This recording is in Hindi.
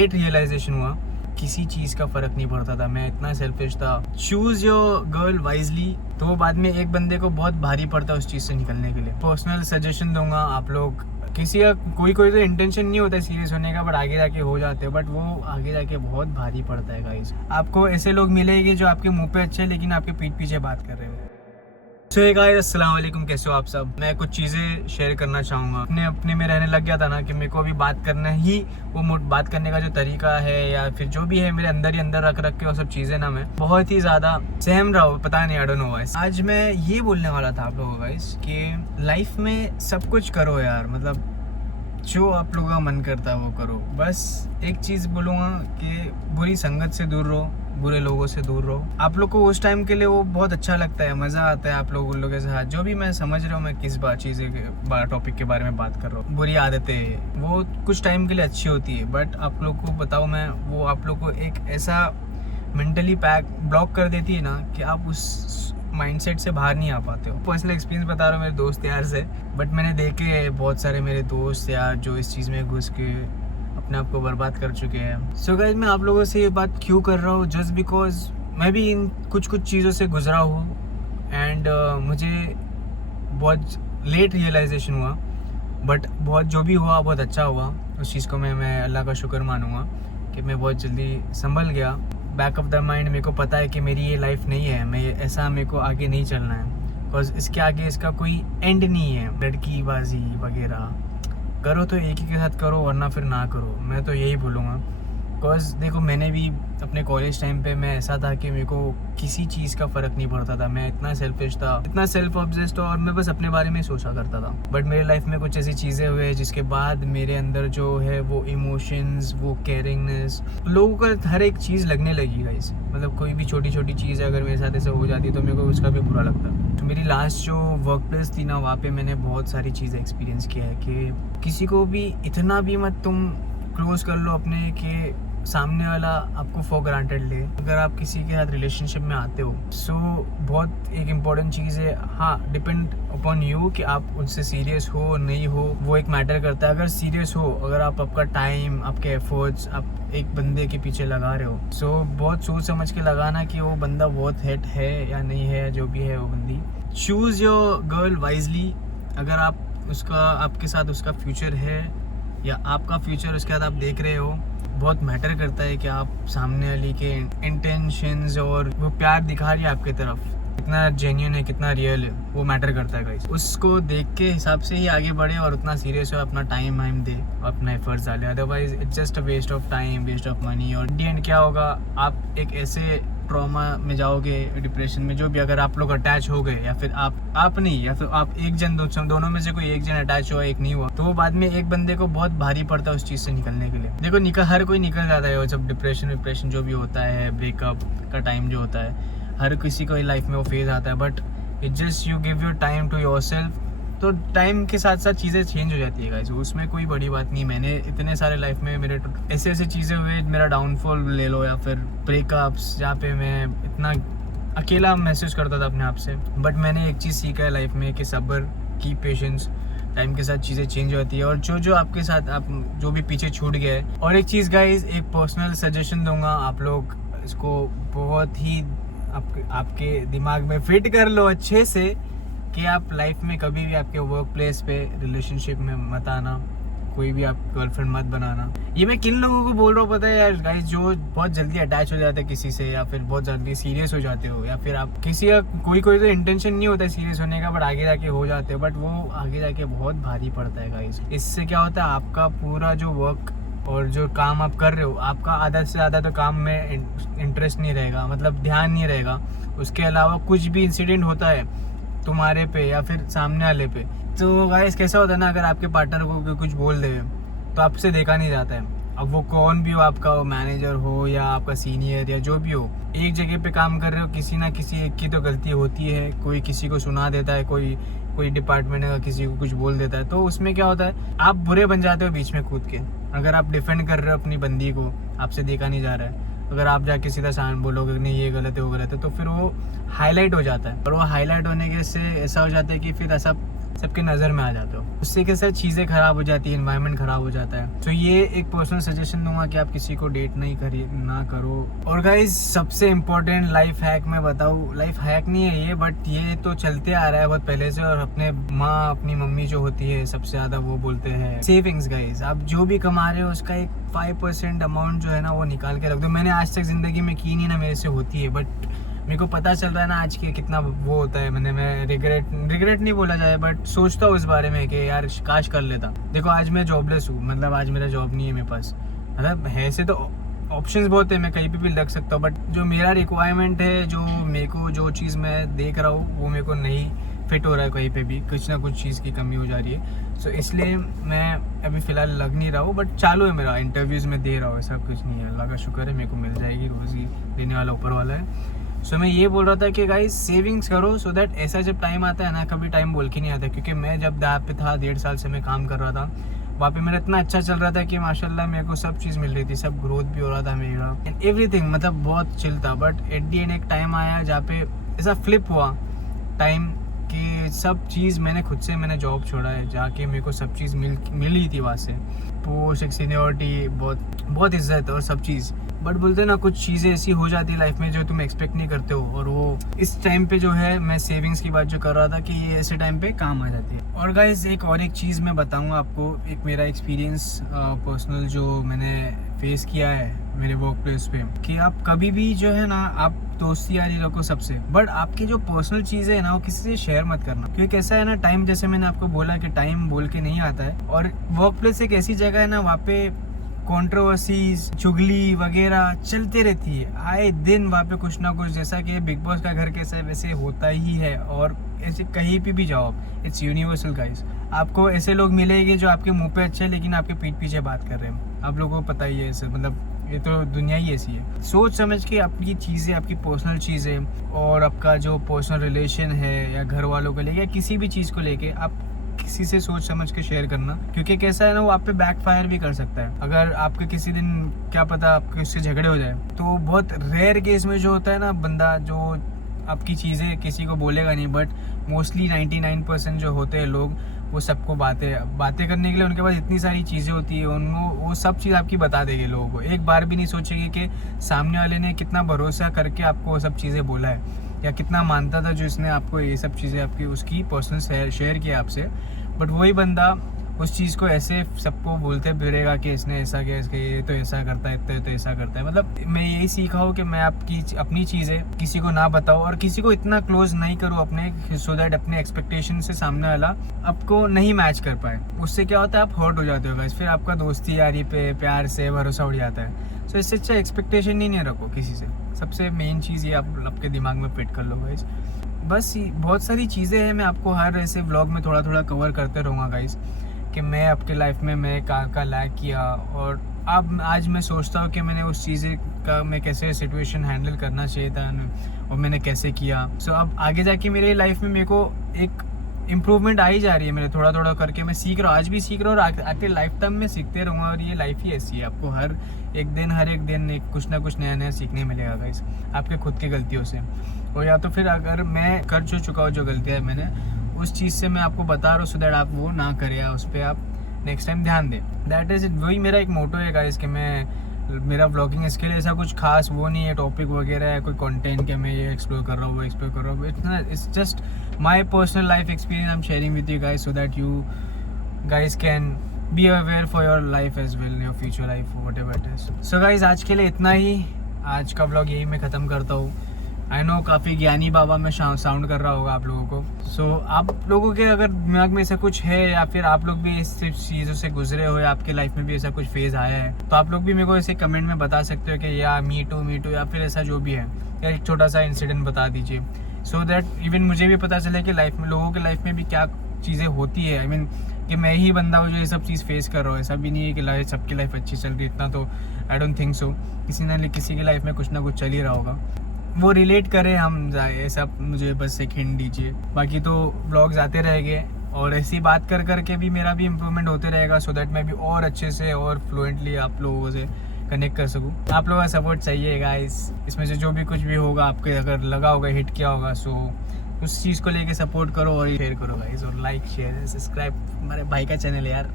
लेट रियलाइजेशन हुआ, किसी चीज़ का फ़र्क नहीं पड़ता था, मैं इतना सेल्फिश था। चूज़ योर गर्ल वाइजली, तो बाद में एक बंदे को बहुत भारी पड़ता है उस चीज़ से निकलने के लिए। पर्सनल सजेशन दूंगा, आप लोग किसी का कोई तो इंटेंशन नहीं होता है सीरियस होने का, बट आगे जाके हो जाते हैं, बट वो आगे जाके बहुत भारी पड़ता है गाइस। आपको ऐसे लोग मिलेंगे जो आपके मुंह पे अच्छे लेकिन आपके पीठ पीछे बात कर रहे हो। सो हे गाइस, अस्सलाम वालेकुम, कैसे हो आप सब। मैं कुछ चीज़ें शेयर करना चाहूँगा। अपने में रहने लग गया था ना कि मेरे को अभी बात करना ही, वो बात करने का जो तरीका है या फिर जो भी है मेरे अंदर ही अंदर रख के वो सब चीज़ें ना मैं बहुत ही ज़्यादा सहम रहा हूँ, पता नहीं, आई डोंट नो गाइस। आज मैं ये बोलने वाला था आप लोगों को गाइस कि लाइफ में सब कुछ करो यार, मतलब जो आप लोगों का मन करता है वो करो। बस एक चीज़ बोलूँगा कि बुरी संगत से दूर रहो, बुरे लोगों से दूर रहो। आप लोग को उस टाइम के लिए वो बहुत अच्छा लगता है, मज़ा आता है आप लोगों के साथ। जो भी मैं समझ रहा हूँ मैं किस चीज़ें के टॉपिक के बारे में बात कर रहा हूँ। बुरी आदतें वो कुछ टाइम के लिए अच्छी होती है, बट आप लोग को बताऊँ मैं, वो आप लोग को एक ऐसा मेंटली ब्लॉक कर देती है ना कि आप उस माइंडसेट से बाहर नहीं आ पाते हो। पर्सनल एक्सपीरियंस बता रहा हूँ मेरे दोस्त यार से, बट मैंने देखे बहुत सारे मेरे दोस्त यार जो इस चीज़ में घुस के अपने आप को बर्बाद कर चुके हैं। सो गाइस, मैं आप लोगों से ये बात क्यों कर रहा हूँ, जस्ट बिकॉज मैं भी इन कुछ चीज़ों से गुजरा हूँ एंड मुझे बहुत लेट रियलाइजेशन हुआ, बट बहुत जो भी हुआ बहुत अच्छा हुआ। उस चीज़ को मैं अल्लाह का शुक्र मानूंगा कि मैं बहुत जल्दी संभल गया। बैक ऑफ द माइंड मेरे को पता है कि मेरी ये लाइफ नहीं है, मेरे को आगे नहीं चलना है, बिकॉज इसके आगे इसका कोई एंड नहीं है। लड़की बाजी वगैरह करो तो एक ही के साथ करो, वरना फिर ना करो। मैं तो यही बोलूँगा, बिकॉज देखो मैंने भी अपने कॉलेज टाइम पे मैं ऐसा था कि मेरे को किसी चीज़ का फ़र्क नहीं पड़ता था। मैं इतना सेल्फिश था, इतना सेल्फ ऑब्सेस्ड था, और मैं बस अपने बारे में सोचा करता था। बट मेरे लाइफ में कुछ ऐसी चीज़ें हुए जिसके बाद मेरे अंदर जो है वो इमोशंस, वो केयरिंगनेस, लोगों का हर एक चीज़ लगने लगी गाइस। मतलब कोई भी छोटी छोटी चीज़ अगर मेरे साथ ऐसा हो जाती तो मेरे को उसका भी बुरा लगता। तो मेरी लास्ट जो वर्क प्लेस थी ना, वहाँ पे मैंने बहुत सारी चीज़ें एक्सपीरियंस किया है कि किसी को भी इतना भी मत तुम क्लोज कर लो अपने कि सामने वाला आपको फॉर ग्रांटेड ले। अगर आप किसी के साथ रिलेशनशिप में आते हो, सो बहुत एक इम्पॉर्टेंट चीज़ है, हाँ, डिपेंड अपॉन यू कि आप उनसे सीरियस हो नहीं हो, वो एक मैटर करता है। अगर सीरियस हो, अगर आप आपका टाइम, आपके एफर्ट्स आप एक बंदे के पीछे लगा रहे हो, सो बहुत सोच समझ के लगाना कि वो बंदा बहुत हिट है या नहीं है, जो भी है वो बंदी। Choose your girl wisely. अगर आप उसका, आपके साथ उसका फ्यूचर है या आपका फ्यूचर उसके साथ आप देख रहे हो, बहुत मैटर करता है कि आप सामने वाली के इंटेंशंस और वो प्यार दिखा रही है आपके तरफ कितना जेन्युइन है, कितना रियल है, वो मैटर करता है गाइस। उसको देख के हिसाब से ही आगे बढ़े और उतना सीरियस हो, अपना टाइम दे, अपना एफर्ट्स डाले। Otherwise it's just a waste of time, waste of money, और डी एंड क्या होगा, आप एक ऐसे ट्रॉमा में जाओगे, डिप्रेशन में, जो भी। अगर आप लोग अटैच हो गए या फिर आप नहीं, या फिर आप एक जन दोनों में से कोई एक जन अटैच हुआ, एक नहीं हुआ, तो वो बाद में एक बंदे को बहुत भारी पड़ता है उस चीज़ से निकलने के लिए। देखो हर कोई निकल जाता है, जब डिप्रेशन जो भी होता है, ब्रेकअप का टाइम जो होता है, हर किसी को लाइफ में वो फेज आता है। But it just you give your time to yourself, तो टाइम के साथ साथ चीज़ें चेंज हो जाती है गाइस, उसमें कोई बड़ी बात नहीं। मैंने इतने सारे लाइफ में मेरे ऐसे चीज़ें हुए, मेरा डाउनफॉल ले लो या फिर ब्रेकअप्स, जहाँ पे मैं इतना अकेला महसूस करता था अपने आप से। बट मैंने एक चीज़ सीखा है लाइफ में कि सब्र की, पेशेंस, टाइम के साथ चीज़ें चेंज होती है, और जो आपके साथ आप जो भी पीछे छूट गया है। और एक चीज़ गाइस, एक पर्सनल सजेशन दूंगा, आप लोग इसको बहुत ही आपके दिमाग में फिट कर लो अच्छे से कि आप लाइफ में कभी भी आपके वर्क प्लेस पे रिलेशनशिप में मत आना, कोई भी आप गर्लफ्रेंड मत बनाना। ये मैं किन लोगों को बोल रहा हूँ पता है यार गाइस, जो बहुत जल्दी अटैच हो जाते हैं किसी से, या फिर बहुत जल्दी सीरियस हो जाते हो, या फिर आप किसी का कोई तो इंटेंशन नहीं होता है सीरियस होने का, बट आगे जाके हो जाते हो, बट वो आगे जाके बहुत भारी पड़ता है गाइस। इससे क्या होता है, आपका पूरा जो वर्क और जो काम आप कर रहे हो, आपका आधा से ज़्यादा तो काम में इंटरेस्ट नहीं रहेगा, मतलब ध्यान नहीं रहेगा। उसके अलावा कुछ भी इंसिडेंट होता है तुम्हारे पे या फिर सामने वाले पे, तो गाइस कैसा होता है ना, अगर आपके पार्टनर को कुछ बोल दे तो आपसे देखा नहीं जाता है। अब वो कौन भी हो, आपका वो मैनेजर हो या आपका सीनियर या जो भी हो, एक जगह पे काम कर रहे हो, किसी ना किसी एक की तो गलती होती है। कोई किसी को सुना देता है, कोई डिपार्टमेंट का किसी को कुछ बोल देता है, तो उसमें क्या होता है, आप बुरे बन जाते हो बीच में कूद के। अगर आप डिफेंड कर रहे हो अपनी बंदी को, आपसे देखा नहीं जा रहा है, अगर आप जाके सीधा सामने बोलोगे नहीं ये गलत है वो गलत है, तो फिर वो हाईलाइट हो जाता है। और वो हाईलाइट होने के से ऐसा हो जाता है कि फिर ऐसा सबके नज़र में आ जाते हो, उससे के साथ चीज़ें ख़राब हो जाती है, इन्वायरमेंट ख़राब हो जाता है। तो ये एक पर्सनल सजेशन दूंगा कि आप किसी को डेट ना करो। और गाइस सबसे इम्पोर्टेंट लाइफ हैक मैं बताऊँ, लाइफ हैक नहीं है ये, बट ये तो चलते आ रहा है बहुत पहले से, और अपनी मम्मी जो होती है सबसे ज़्यादा वो बोलते हैं सेविंग्स। गाइस आप जो भी कमा रहे हो उसका एक 5% अमाउंट जो है ना वो निकाल के रख दो। मैंने आज तक ज़िंदगी में की नहीं ना, मेरे से होती है, बट मेरे को पता चल रहा है ना आज के कितना वो होता है। मैं रिग्रेट नहीं बोला जाए, बट सोचता हूँ इस बारे में कि यार काश कर लेता। देखो आज मैं जॉबलेस हूँ, मतलब आज मेरा जॉब नहीं है मेरे पास, मतलब है से तो ऑप्शंस बहुत है, मैं कहीं पे भी लग सकता हूँ, बट जो मेरा रिक्वायरमेंट है, जो मेरे को जो चीज़ मैं देख रहा हूँ वो मेरे को नहीं फिट हो रहा है, कहीं पे भी कुछ ना कुछ चीज़ की कमी हो जा रही है। सो इसलिए मैं अभी फ़िलहाल लग नहीं रहा हूँ, बट चालू है मेरा, इंटरव्यूज़ में दे रहा हूँ, ऐसा कुछ नहीं है। अल्लाह का शुक्र है, मेरे को मिल जाएगी, रोज़ ही देने वाला ऊपर वाला है। सो मैं ये बोल रहा था कि गाइस सेविंग्स करो, सो दैट ऐसा जब टाइम आता है ना, कभी टाइम बोल के नहीं आता। क्योंकि मैं जब दैब पे था 1.5 साल से मैं काम कर रहा था, वहाँ पे मेरा इतना अच्छा चल रहा था कि माशाल्लाह मेरे को सब चीज़ मिल रही थी, सब ग्रोथ भी हो रहा था मेरा, एंड एवरीथिंग, मतलब बहुत चिल था। बट एट दी एंड एक टाइम आया जहाँ पे ऐसा फ्लिप हुआ टाइम कि सब चीज़ मैंने जॉब छोड़ा है, जाके मेरे को सब चीज़ मिली थी वहाँ से, पोस्ट, एक सीनियरिटी, बहुत इज्जत और सब चीज़। बट बोलते ना कुछ चीज़ें ऐसी हो जाती है लाइफ में जो तुम एक्सपेक्ट नहीं करते हो, और वो इस टाइम पे जो है, मैं सेविंग्स की बात जो कर रहा था कि ये ऐसे टाइम पे काम आ जाती है। और गाइस एक चीज़ मैं बताऊंगा आपको, एक मेरा एक्सपीरियंस पर्सनल जो मैंने फेस किया है मेरे वर्क प्लेस पे, कि आप कभी भी जो है ना, आप दोस्ती यारी रखो सबसे, बट आपकी जो पर्सनल चीज़ें है ना वो किसी से शेयर मत करना। क्योंकि कैसा है ना, टाइम, जैसे मैंने आपको बोला कि टाइम बोल के नहीं आता है, और वर्क प्लेस एक ऐसी जगह है ना, वहाँ पे कंट्रोवर्सीज, चुगली वगैरह चलते रहती है आए दिन, वहाँ पे कुछ ना कुछ, जैसा कि बिग बॉस का घर कैसे वैसे होता ही है। और ऐसे कहीं पे भी जाओ आप, इट्स यूनिवर्सल गाइस। आपको ऐसे लोग मिलेंगे जो आपके मुंह पे अच्छे, लेकिन आपके पीठ पीछे बात कर रहे हैं। आप लोगों को पता ही है ऐसे, मतलब ये तो दुनिया ही ऐसी है। सोच समझ के आपकी चीज़ें, आपकी पर्सनल चीज़ें, और आपका जो पर्सनल रिलेशन है, या घर वालों को लेके, या किसी भी चीज़ को लेके, आप किसी से सोच समझ के शेयर करना। क्योंकि कैसा है ना, वो आप पे बैकफायर भी कर सकता है। अगर आपके किसी दिन, क्या पता, आपके उससे झगड़े हो जाए, तो बहुत रेयर केस में जो होता है ना, बंदा जो आपकी चीज़ें किसी को बोलेगा नहीं, बट मोस्टली 99% जो होते हैं लोग, वो सबको बातें करने के लिए उनके पास इतनी सारी चीज़ें होती है, उनको वो सब चीज़ आपकी बता देंगे लोगों को। एक बार भी नहीं सोचेंगे कि सामने वाले ने कितना भरोसा करके आपको वो सब चीज़ें बोला है, या कितना मानता था जो इसने आपको ये सब चीज़ें आपकी उसकी पर्सनल शेयर किया आपसे। बट वही बंदा उस चीज़ को ऐसे सबको बोलते फिरेगा कि इसने ऐसा किया, इसके ये तो ऐसा करता है, तो ऐसा करता है। मतलब मैं यही सीखा हूँ कि मैं अपनी चीज़ें किसी को ना बताऊँ, और किसी को इतना क्लोज नहीं करूँ अपने, सो दैट अपने एक्सपेक्टेशन से सामने वाला आपको नहीं मैच कर पाए। उससे क्या होता है, आप हर्ट हो जाते हो गाइस, फिर आपका दोस्ती यारी पे प्यार से भरोसा उड़ जाता है। सो इससे अच्छा एक्सपेक्टेशन ही नहीं रखो किसी से। सबसे मेन चीज़ ये आप आपके दिमाग में फिट कर लो गाइस। बस बहुत सारी चीज़ें हैं, मैं आपको हर ऐसे व्लॉग में थोड़ा थोड़ा कवर करते रहूँगा गाइस, कि मैं आपके लाइफ में मैं का लैक किया, और अब आज मैं सोचता हूँ कि मैंने उस चीज़ें का मैं कैसे सिचुएशन हैंडल करना चाहिए था, और मैंने कैसे किया। सो अब आगे जाके मेरे लाइफ में मेरे को एक इम्प्रूवमेंट आ ही जा रही है, मेरे थोड़ा थोड़ा करके मैं सीख रहा हूँ, आज भी सीख रहा हूँ, और आगे लाइफ टाइम में सीखते रहूँगा। और ये लाइफ ही ऐसी है, आपको हर एक दिन कुछ ना कुछ नया नया सीखने मिलेगा गाइस, आपके खुद की गलतियों से। और या तो फिर अगर मैं कर चुका हूँ जो गलतियाँ मैंने, उस चीज़ से मैं आपको बता रहा हूँ, सो दैट आप वो ना करें, या उस पर आप नेक्स्ट टाइम ध्यान दें। That is it. वही मेरा एक मोटो है गाइस, कि मेरा ब्लॉगिंग इसके लिए ऐसा कुछ खास वो नहीं है, टॉपिक वगैरह है कोई कंटेंट के मैं ये एक्सप्लोर कर रहा हूँ, वो एक्सप्लोर कर रहा हूँ। It's just my personal life experience I am sharing with you guys, so that you guys can be aware for your life as well, your future life, whatever it is. So guys आज के लिए इतना ही, आज का ब्लॉग यही मैं ख़त्म करता हूँ। आई नो काफ़ी ज्ञानी बाबा में साउंड कर रहा होगा आप लोगों को। सो आप लोगों के अगर दिमाग में ऐसा कुछ है, या फिर आप लोग भी इस चीज़ों से गुजरे हो, या आपके लाइफ में भी ऐसा कुछ फेज़ आया है, तो आप लोग भी मेरे को ऐसे कमेंट में बता सकते हो कि या मी टू, या फिर ऐसा जो भी है, या एक छोटा सा इंसिडेंट बता दीजिए, सो दैट इवन मुझे भी पता चले कि लाइफ में, लोगों के लाइफ में भी क्या चीज़ें होती है। आई मीन कि मैं ही बंदा हूँ जो ये सब चीज़ फेस कर रहा हूँ, ऐसा भी नहीं है कि सबकी लाइफ अच्छी चल रही है, इतना तो आई डोंट थिंक सो। किसी की लाइफ में कुछ ना कुछ चल ही रहा होगा, वो रिलेट करें हम जाए, ऐसा मुझे बस एक हिंट दीजिए। बाकी तो व्लॉग्स आते रहेंगे, और ऐसी बात कर करके भी मेरा भी इम्प्रूवमेंट होते रहेगा, सो दैट मैं भी और अच्छे से और फ्लुएंटली आप लोगों से कनेक्ट कर सकूँ। आप लोगों का सपोर्ट चाहिए गाइस, इसमें से जो भी कुछ भी होगा, आपके अगर लगा होगा, हिट किया होगा, सो उस चीज़ को लेके सपोर्ट करो और शेयर करो गाइस, और लाइक शेयर सब्सक्राइब, हमारे भाई का चैनल है यार।